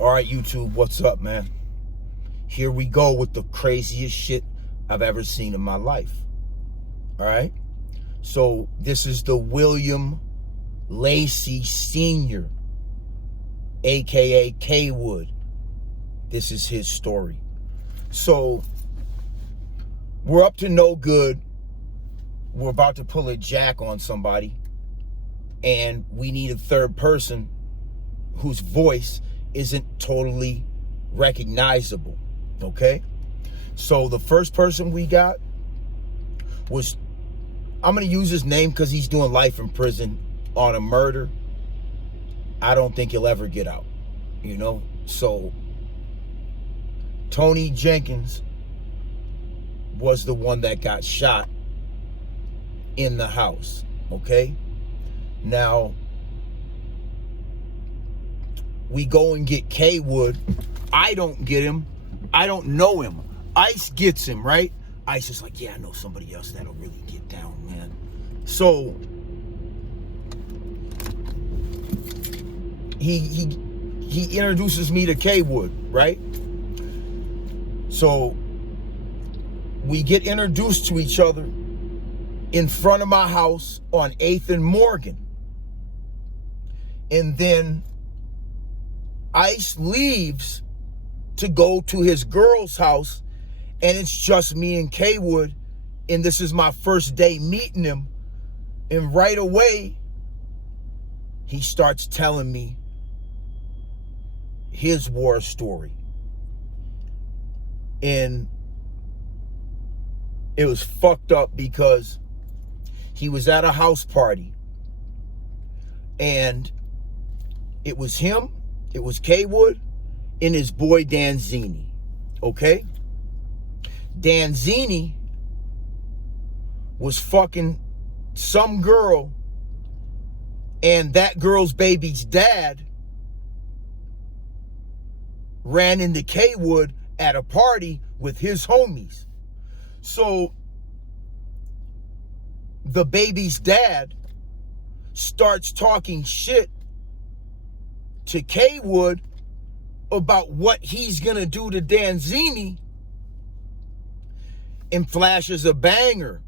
All right, YouTube, what's up, man? Here we go with the craziest shit I've ever seen in my life. All right? So this is the William Lacy Sr., a.k.a. K-Wood. This is his story. So we're up to no good. We're about to pull a jack on somebody, and we need a third person whose voice isn't totally recognizable, okay? So the first person we got was, I'm gonna use his name because he's doing life in prison on a murder. I don't think he'll ever get out, you know? So Tony Jenkins was the one that got shot in the house, okay? Now, we go and get K-Wood. I don't get him. I don't know him. Ice gets him, right? Ice is like, yeah, I know somebody else that'll really get down, man. So he introduces me to K-Wood, right? So we get introduced to each other in front of my house on 8th and Morgan. And then Ice leaves to go to his girl's house, and it's just me and K-Wood, and this is my first day meeting him. And right away, he starts telling me his war story. And it was fucked up because he was at a house party, and it was him, it was K-Wood, and his boy Danzini, okay? Danzini was fucking some girl, and that girl's baby's dad ran into K-Wood at a party with his homies. So the baby's dad starts talking shit to K-Wood about what he's gonna do to Danzini, and flashes a banger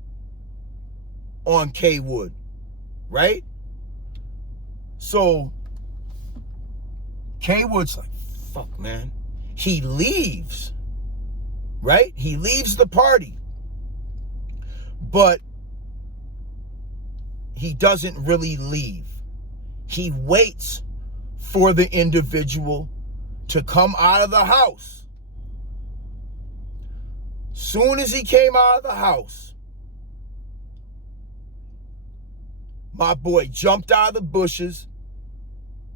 on K-Wood, right? So K-Wood's like, fuck, man. He leaves, right? He leaves the party, but he doesn't really leave. He waits for the individual to come out of the house. Soon as he came out of the house, my boy jumped out of the bushes.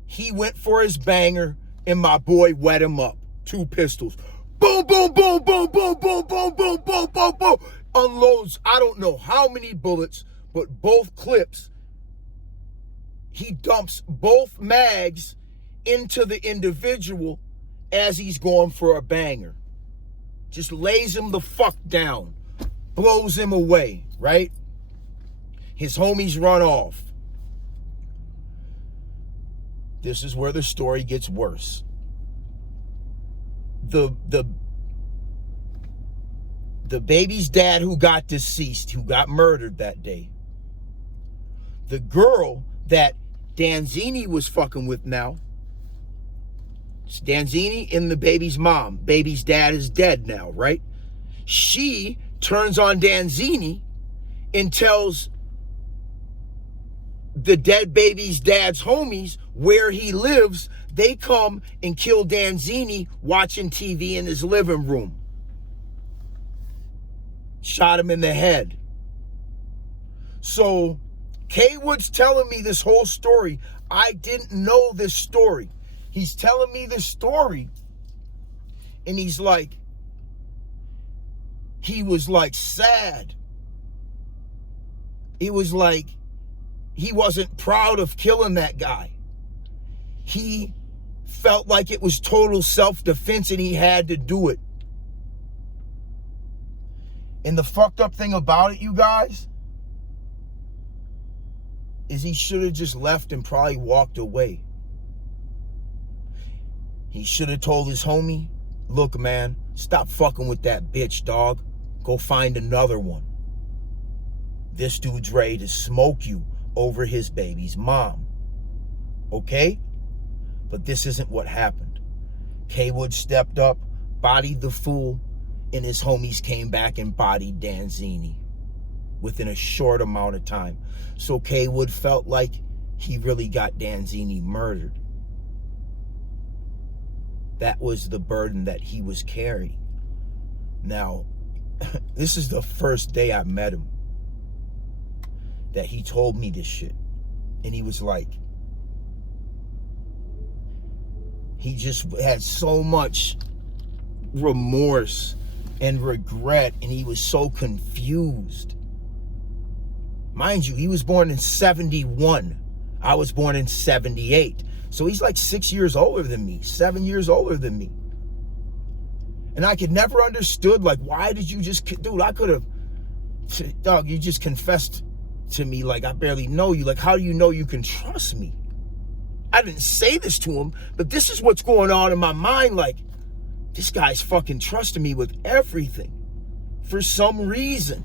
He went for his banger, and my boy wet him up. 2 pistols. Boom, boom, boom, boom, boom, boom, boom, boom, boom, boom, boom. Unloads, I don't know how many bullets, but both clips. He dumps both mags into the individual as he's going for a banger. Just lays him the fuck down. Blows him away, right? His homies run off. This is where the story gets worse. The baby's dad who got deceased, who got murdered that day, the girl that Danzini was fucking with now, it's Danzini and the baby's mom. Baby's dad is dead now, right? She turns on Danzini and tells the dead baby's dad's homies where he lives. They come and kill Danzini watching TV in his living room. Shot him in the head. So K-Wood's telling me this whole story. I didn't know this story. He's telling me this story, and he's like, he was like sad. It was like he wasn't proud of killing that guy. He felt like it was total self-defense and he had to do it. And the fucked up thing about it, you guys, is he should have just left and probably walked away. He should have told his homie, look, man, stop fucking with that bitch, dog. Go find another one. This dude's ready to smoke you over his baby's mom. Okay? But this isn't what happened. K-Wood stepped up, bodied the fool, and his homies came back and bodied Danzini within a short amount of time. So K-Wood felt like he really got Danzini murdered. That was the burden that he was carrying. Now, this is the first day I met him that he told me this shit. And he was like, he just had so much remorse and regret, and he was so confused. Mind you, he was born in 71. I was born in 78. So he's like 6 years older than me, 7 years older than me. And I could never understood, like, why did you just, dude, I could have, dog, you just confessed to me like I barely know you. Like, how do you know you can trust me? I didn't say this to him, but this is what's going on in my mind. Like, this guy's fucking trusting me with everything for some reason.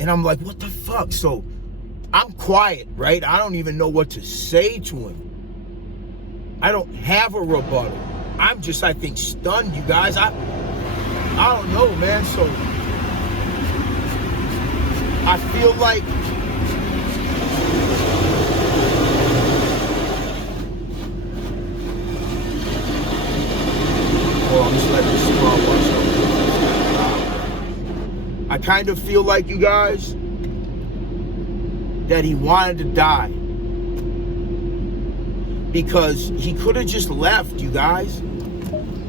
And I'm like, what the fuck? So I'm quiet, right? I don't even know what to say to him. I don't have a rebuttal. I'm just, I think, stunned, you guys. I don't know, man. So I feel like I'm just letting this small watch. I kind of feel like, you guys, that he wanted to die. Because he could have just left, you guys.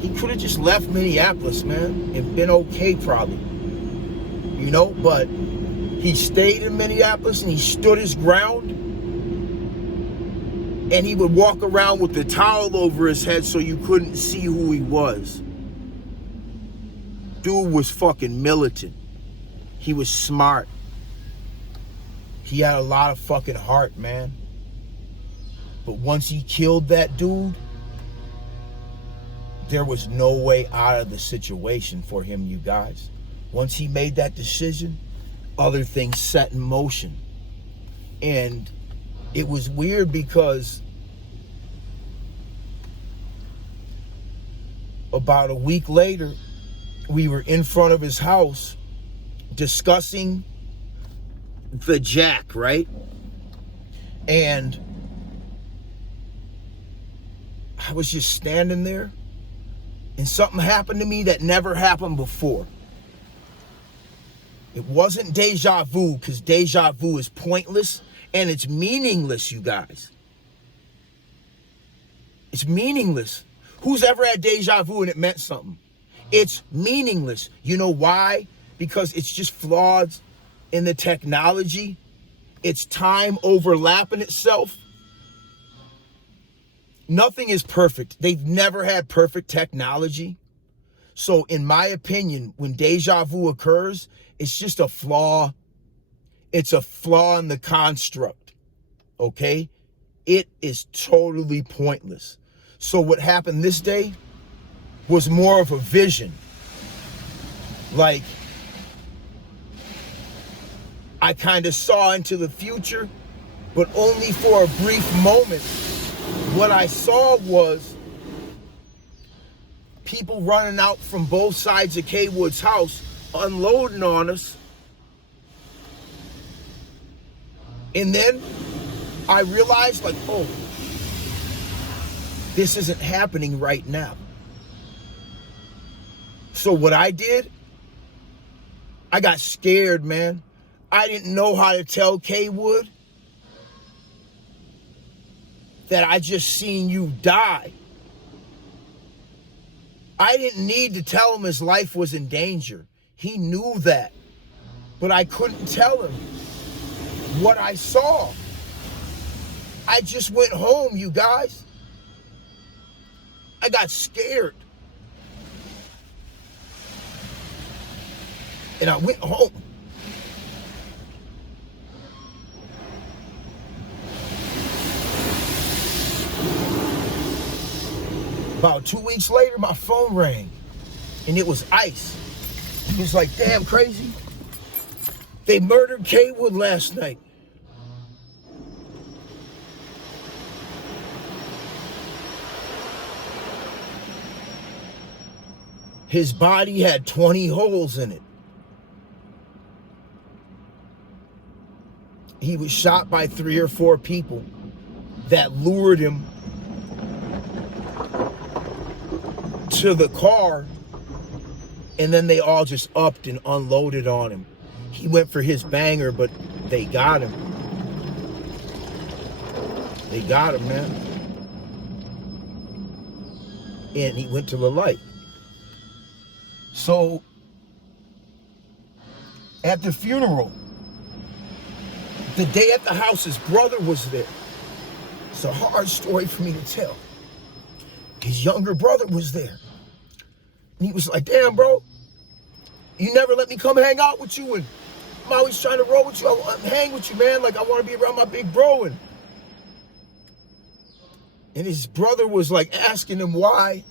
He could have just left Minneapolis, man, and been okay probably. You know, but he stayed in Minneapolis and he stood his ground. And he would walk around with the towel over his head so you couldn't see who he was. Dude was fucking militant. He was smart. He had a lot of fucking heart, man. But once he killed that dude, there was no way out of the situation for him, you guys. Once he made that decision, other things set in motion. And it was weird because about a week later, we were in front of his house discussing the jack, right? And I was just standing there, and something happened to me that never happened before. It wasn't deja vu, because deja vu is pointless and it's meaningless, you guys. It's meaningless. Who's ever had deja vu and it meant something? It's meaningless. You know why? Because it's just flaws in the technology. It's time overlapping itself. Nothing is perfect. They've never had perfect technology. So in my opinion, when deja vu occurs, it's just a flaw. It's a flaw in the construct. Okay? It is totally pointless. So what happened this day was more of a vision. Like, I kind of saw into the future, but only for a brief moment. What I saw was people running out from both sides of K-Wood's house, unloading on us. And then I realized, like, oh, this isn't happening right now. So what I did, I got scared, man. I didn't know how to tell K-Wood that I just seen you die. I didn't need to tell him his life was in danger. He knew that. But I couldn't tell him what I saw. I just went home, you guys. I got scared. And I went home. About 2 weeks later, my phone rang, and it was Ice. He was like, damn, Crazy. They murdered Kaywood last night. His body had 20 holes in it. He was shot by 3 or 4 people that lured him to the car, and then they all just upped and unloaded on him. He went for his banger, but they got him. They got him, man. And he went to the light. So, at the funeral, the day at the house, his brother was there. It's a hard story for me to tell. His younger brother was there. And he was like, damn, bro, you never let me come hang out with you, and I'm always trying to roll with you. I'm hang with you, man. Like, I want to be around my big bro. And his brother was like asking him why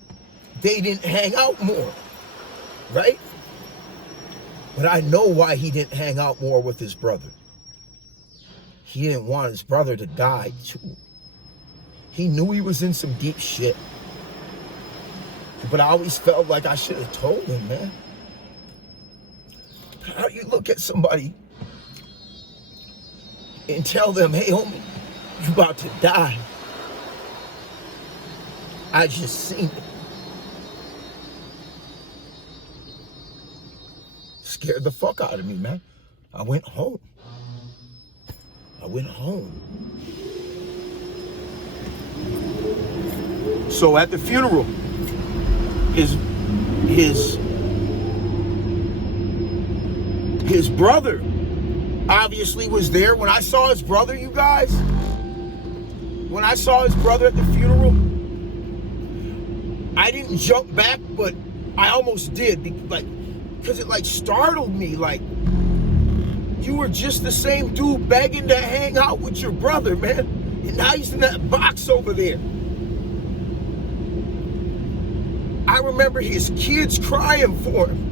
they didn't hang out more, right? But I know why he didn't hang out more with his brother. He didn't want his brother to die too. He knew he was in some deep shit. But I always felt like I should have told him, man. How do you look at somebody and tell them, hey, homie, you about to die? I just seen it. Scared the fuck out of me, man. I went home. So at the funeral, his brother obviously was there. When I saw his brother, you guys, when I saw his brother at the funeral, I didn't jump back, but I almost did, because it like startled me. Like, you were just the same dude begging to hang out with your brother, man, and now he's in that box over there. I remember his kids crying for him.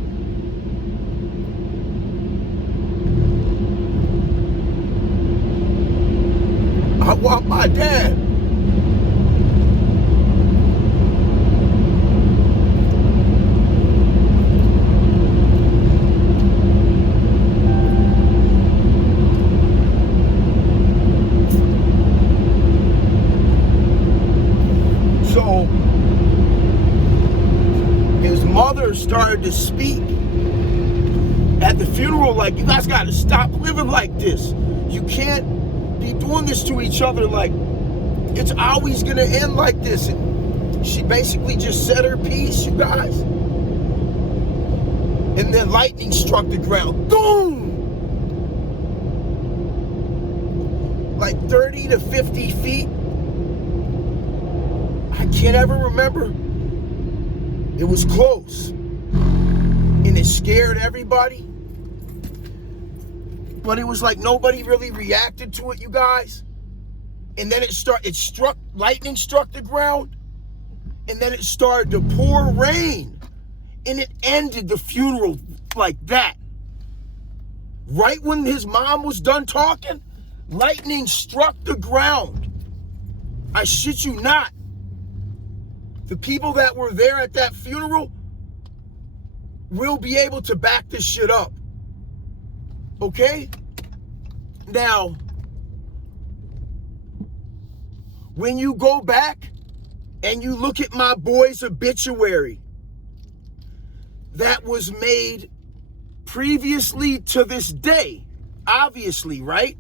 I want my dad. So his mother started to speak at the funeral like, you guys got to stop living like this. You can't be doing this to each other. Like, it's always going to end like this. And she basically just said her piece, you guys. And then lightning struck the ground. Boom! Like 30 to 50 feet. I can't ever remember. It was close. And it scared everybody. But it was like nobody really reacted to it, you guys. And then lightning struck the ground. And then it started to pour rain. And it ended the funeral like that. Right when his mom was done talking, lightning struck the ground. I shit you not. The people that were there at that funeral will be able to back this shit up. Okay? Now, when you go back and you look at my boy's obituary that was made previously to this day, obviously, right?